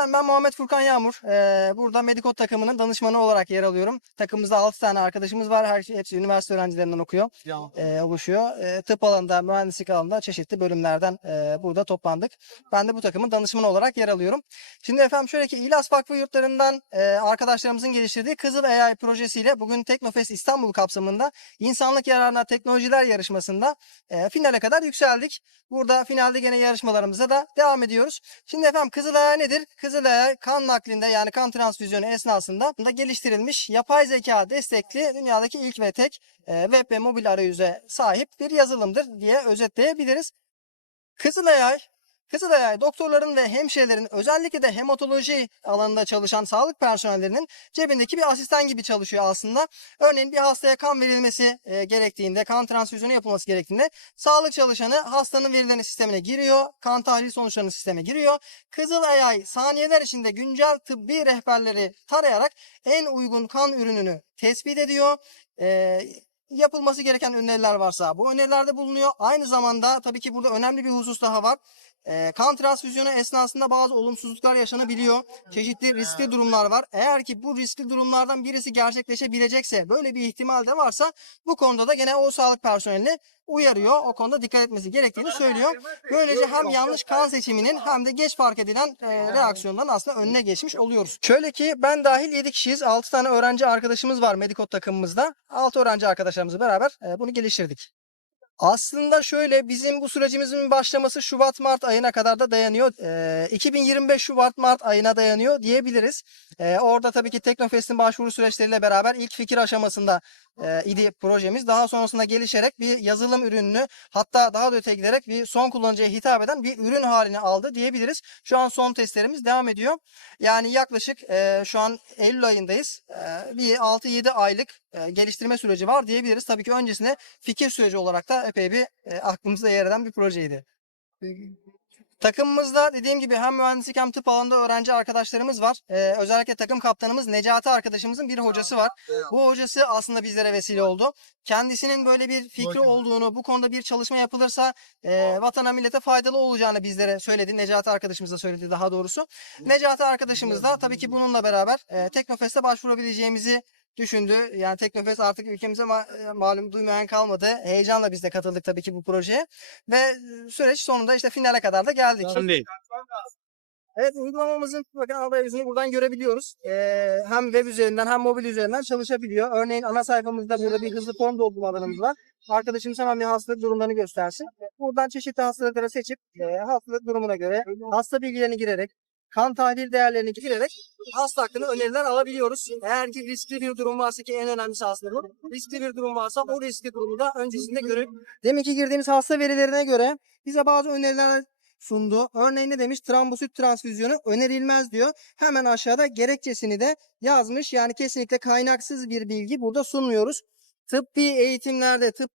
Ben Muhammed Furkan Yağmur. Ee, burada Medikot takımının danışmanı olarak yer alıyorum. Takımımızda 6 tane arkadaşımız var. Her şey, hepsi üniversite öğrencilerinden okuyor. Ee, oluşuyor. Ee, tıp alanında, mühendislik alanında çeşitli bölümlerden e, burada toplandık. Ben de bu takımın danışmanı olarak yer alıyorum. Şimdi efendim şöyle ki İlas Vakfı yurtlarından e, arkadaşlarımızın geliştirdiği Kızıl AI projesiyle bugün Teknofest İstanbul kapsamında insanlık yararına teknolojiler yarışmasında e, finale kadar yükseldik. Burada finalde gene yarışmalarımıza da devam ediyoruz. Şimdi efendim Kızılay nedir? Kızılay kan naklinde yani kan transfüzyonu esnasında da geliştirilmiş yapay zeka destekli dünyadaki ilk ve tek e, web ve mobil arayüze sahip bir yazılımdır diye özetleyebiliriz. Kızılayay Kızılayay doktorların ve hemşirelerin özellikle de hematoloji alanında çalışan sağlık personellerinin cebindeki bir asistan gibi çalışıyor aslında. Örneğin bir hastaya kan verilmesi e, gerektiğinde, kan transfüzyonu yapılması gerektiğinde sağlık çalışanı hastanın verilerini sistemine giriyor, kan tahlil sonuçlarını sisteme giriyor. Kızılayay saniyeler içinde güncel tıbbi rehberleri tarayarak en uygun kan ürününü tespit ediyor. E, yapılması gereken öneriler varsa bu önerilerde bulunuyor. Aynı zamanda tabii ki burada önemli bir husus daha var. Ee, kan transfüzyonu esnasında bazı olumsuzluklar yaşanabiliyor. Çeşitli riskli durumlar var. Eğer ki bu riskli durumlardan birisi gerçekleşebilecekse, böyle bir ihtimal de varsa bu konuda da gene o sağlık personelini uyarıyor. O konuda dikkat etmesi gerektiğini söylüyor. Böylece hem yanlış kan seçiminin hem de geç fark edilen e, reaksiyonların aslında önüne geçmiş oluyoruz. Şöyle ki ben dahil 7 kişiyiz. 6 tane öğrenci arkadaşımız var Medikot takımımızda. 6 öğrenci arkadaşlarımızla beraber e, bunu geliştirdik. Aslında şöyle bizim bu sürecimizin başlaması Şubat-Mart ayına kadar da dayanıyor. Ee, 2025 Şubat-Mart ayına dayanıyor diyebiliriz. Ee, orada tabii ki Teknofest'in başvuru süreçleriyle beraber ilk fikir aşamasında e, projemiz. Daha sonrasında gelişerek bir yazılım ürününü hatta daha da öte giderek bir son kullanıcıya hitap eden bir ürün halini aldı diyebiliriz. Şu an son testlerimiz devam ediyor. Yani yaklaşık e, şu an Eylül ayındayız. E, bir 6-7 aylık e, geliştirme süreci var diyebiliriz. Tabii ki öncesinde fikir süreci olarak da epey bir e, aklımızda yer eden bir projeydi. Takımımızda dediğim gibi hem mühendislik hem tıp alanında öğrenci arkadaşlarımız var. Ee, özellikle takım kaptanımız Necati arkadaşımızın bir hocası var. Bu hocası aslında bizlere vesile oldu. Kendisinin böyle bir fikri olduğunu, bu konuda bir çalışma yapılırsa e, vatana millete faydalı olacağını bizlere söyledi. Necati arkadaşımız da söyledi daha doğrusu. Necati arkadaşımız da tabii ki bununla beraber e, Teknofest'e başvurabileceğimizi düşündü. Yani Teknofest artık ülkemize ma- e, malum duymayan kalmadı. Heyecanla biz de katıldık tabii ki bu projeye. Ve e, süreç sonunda işte finale kadar da geldik. Değil. Evet uygulamamızın bakın arayüzünü buradan görebiliyoruz. Ee, hem web üzerinden hem mobil üzerinden çalışabiliyor. Örneğin ana sayfamızda burada bir hızlı form doldurma alanımız var. Arkadaşımız hemen bir hastalık durumlarını göstersin. Buradan çeşitli hastalıkları seçip e, hastalık durumuna göre hasta bilgilerini girerek kan tahlil değerlerini girerek hasta hakkında öneriler alabiliyoruz. Eğer ki riskli bir durum varsa ki en önemlisi aslında bu. Riskli bir durum varsa o riskli durumu da öncesinde görüp demin ki girdiğimiz hasta verilerine göre bize bazı öneriler sundu. Örneğin ne demiş? Trombosit transfüzyonu önerilmez diyor. Hemen aşağıda gerekçesini de yazmış. Yani kesinlikle kaynaksız bir bilgi burada sunmuyoruz. Tıbbi eğitimlerde, tıp